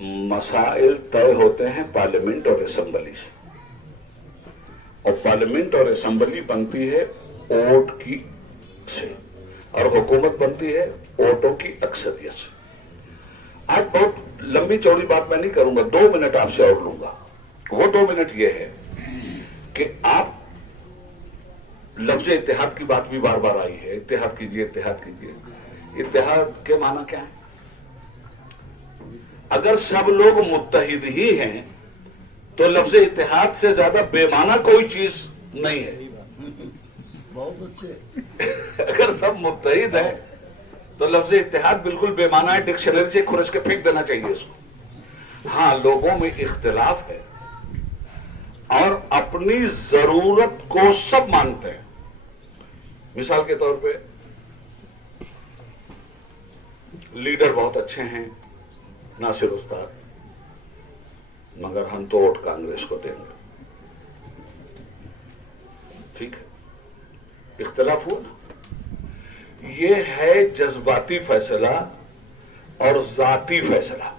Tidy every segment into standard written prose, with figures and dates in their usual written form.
मसाइल तय होते हैं पार्लियामेंट और असेंबली से, और पार्लियामेंट और असेंबली बनती है वोट की से, और हुकूमत बनती है वोटों की अक्सरियत से। आज बहुत लंबी चौड़ी बात मैं नहीं करूंगा, 2 मिनट आपसे और लूंगा। वो 2 मिनट ये है कि आप लफ्ज इत्तेहाद की बात भी बार बार आई है, इत्तेहाद कीजिए, इत्तेहाद कीजिए। इत्तेहाद के माना क्या है? अगर सब लोग मुत्तहिद ही हैं तो लफ्ज इत्तेहाद से ज्यादा बेमाना कोई चीज नहीं है। बहुत अच्छे। अगर सब मुत्तहिद है तो लफ्ज इत्तेहाद बिल्कुल बेमाना है, डिक्शनरी से खुरच के फेंक देना चाहिए उसको। हाँ, लोगों में इख्तिलाफ है और अपनी जरूरत को सब मानते हैं। मिसाल के तौर पे लीडर बहुत अच्छे हैं, नासिर उस्ताद, मगर हम तो वोट कांग्रेस को देंगे। ठीक है, इख्तिलाफ हुआ ना। ये है जज्बाती फैसला और जाती फैसला।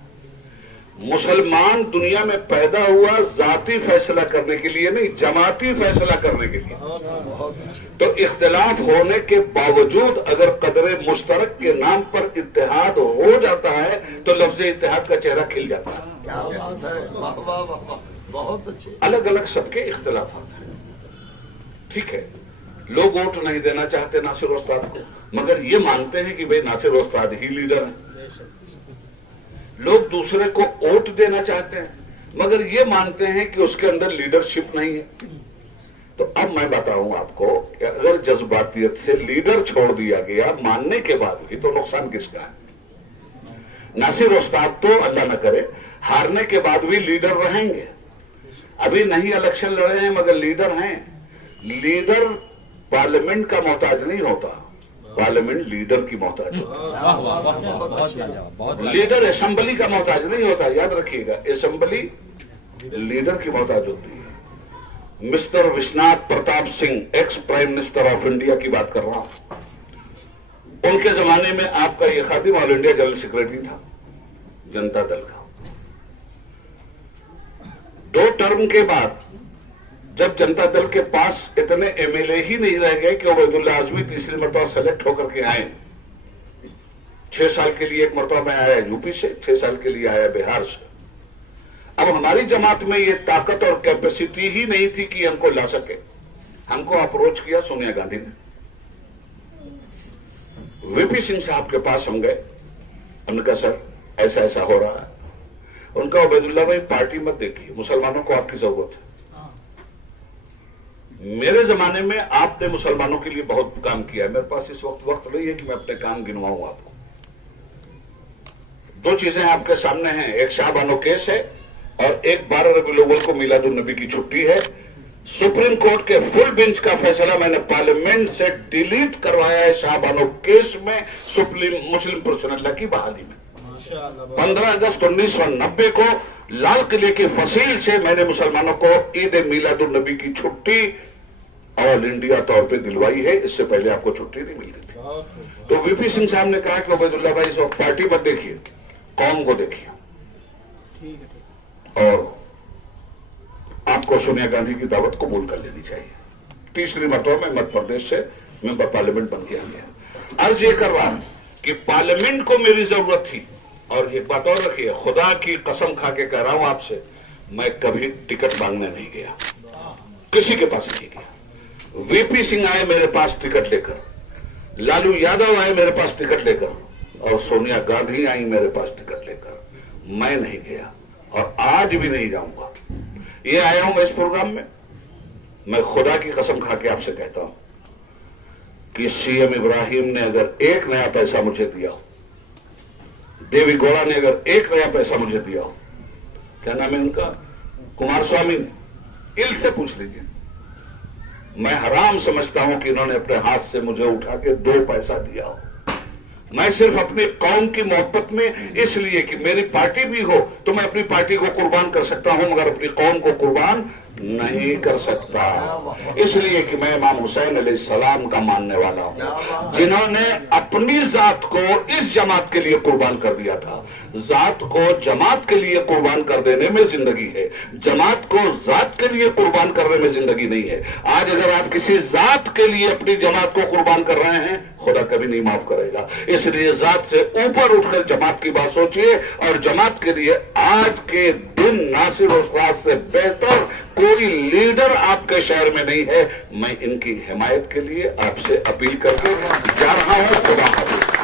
मुसलमान दुनिया में पैदा हुआ जाती फैसला करने के लिए नहीं, जमाती फैसला करने के लिए। तो इख्तिलाफ होने के बावजूद अगर कदरे मुश्तरक के नाम पर इत्तेहाद हो जाता है तो लफ्ज इत्तेहाद का चेहरा खिल जाता है। क्या बात है, वाह वाह वाह वाह, बहुत अच्छे। अलग अलग सबके इख्तिलाफात हैं, ठीक है। लोग वोट नहीं देना चाहते नासिर उस्ताद को, मगर ये मानते हैं कि भाई नासिर उस्ताद ही लीडर है। लोग दूसरे को वोट देना चाहते हैं, मगर ये मानते हैं कि उसके अंदर लीडरशिप नहीं है। तो अब मैं बताऊं आपको कि अगर जज्बातियत से लीडर छोड़ दिया गया मानने के बाद भी, तो नुकसान किसका है? नासिर उस्ताद तो अल्लाह न करे हारने के बाद भी लीडर रहेंगे। अभी नहीं इलेक्शन लड़े हैं मगर लीडर हैं। लीडर पार्लियामेंट का मोहताज नहीं होता, पार्लियामेंट लीडर की मोहताज होता है। लीडर असेंबली का मोहताज नहीं होता, याद रखिएगा, असेंबली लीडर की मोहताज होती है। Mister Vishwanath Pratap Singh, ex prime minister of India की बात कर रहा हूं। उनके जमाने में आपका ये खादिम ऑल इंडिया जनरल सेक्रेटरी था जनता दल का। 2 टर्म के बाद जब जनता दल के पास इतने एमएलए ही नहीं रह गए कि उबैदुल्लाह आजमी तीसरी मरतबा सेलेक्ट होकर के आए। 6 साल के लिए एक मरतबा मैं आया यूपी से, 6 साल के लिए आया बिहार से। अब हमारी जमात में ये ताकत और कैपेसिटी ही नहीं थी कि हमको ला सके। हमको अप्रोच किया सोनिया गांधी ने। वीपी सिंह साहब के पास हम गए, हमने कहा सर ऐसा ऐसा हो रहा है। उनका उबैदुल्लाह भाई पार्टी मत देखिए, मुसलमानों को आपकी जरूरत है। मेरे जमाने में आपने मुसलमानों के लिए बहुत काम किया है, मेरे पास इस वक्त नहीं है कि मैं अपने काम गिनवाऊं आपको। 2 चीजें आपके सामने हैं, एक शाहबानो केस है और एक 12 रबीउल अव्वल को मिलादुन नबी की छुट्टी है। सुप्रीम कोर्ट के फुल बेंच का फैसला मैंने पार्लियामेंट से डिलीट करवाया है शाहबानो केस में, मुस्लिम पर्सनल की बहाली में। 15 अगस्त 1990 को लाल किले की फसील से मैंने मुसलमानों को ईद मिलादुन नबी की छुट्टी ऑल इंडिया तौर पे दिलवाई है। इससे पहले आपको छुट्टी नहीं मिलती थी। तो वीपी सिंह साहब ने कहा कि उबैदुल्लाह भाई इस वक्त पार्टी मत देखिए, कौम को देखिए, और आपको सोनिया गांधी की दावत कबूल कर लेनी चाहिए। तीसरी मरतबा में मध्य प्रदेश से मेंबर पार्लियामेंट बन के आ गया। अर्ज ये कर रहा हूं कि पार्लियामेंट को मेरी जरूरत थी। और एक बात और रखिए, खुदा की कसम खा के कह रहा हूं आपसे, मैं कभी टिकट मांगने नहीं गया, किसी के पास नहीं गया। वीपी सिंह आए मेरे पास टिकट लेकर, लालू यादव आए मेरे पास टिकट लेकर, और सोनिया गांधी आई मेरे पास टिकट लेकर। मैं नहीं गया और आज भी नहीं जाऊंगा। ये आया हूं मैं इस प्रोग्राम में, मैं खुदा की कसम खा के आपसे कहता हूं कि सीएम इब्राहिम ने अगर एक नया पैसा मुझे दिया हो, देवी गौड़ा ने अगर एक नया पैसा मुझे दिया हो, क्या नाम है उनका, कुमार स्वामी ने, इल से पूछ लीजिए, मैं हराम समझता हूं कि इन्होंने अपने हाथ से मुझे उठा के 2 पैसा दिया हो। मैं सिर्फ अपनी कौम की मोहब्बत में, इसलिए कि मेरी पार्टी भी हो तो मैं अपनी पार्टी को कुर्बान कर सकता हूं, मगर अपनी कौम को कुर्बान नहीं कर सकता। इसलिए कि मैं इमाम हुसैन अलैहिस्सलाम का मानने वाला हूं, जिन्होंने अपनी जात को इस जमात के लिए कुर्बान कर दिया था। जात को जमात के लिए कुर्बान कर देने में जिंदगी है, जमात को जात के लिए कुर्बान करने में जिंदगी नहीं है। आज अगर आप किसी जात के लिए अपनी जमात को कुर्बान कर रहे हैं, खुदा कभी नहीं माफ करेगा। इसलिए जात से ऊपर उठकर जमात की बात सोचिए, और जमात के लिए आज के दिन नासिर उस्ताद से बेहतर कोई लीडर आपके शहर में नहीं है। मैं इनकी हिमायत के लिए आपसे अपील करके जा रहा हूं। खुदा हाफिज।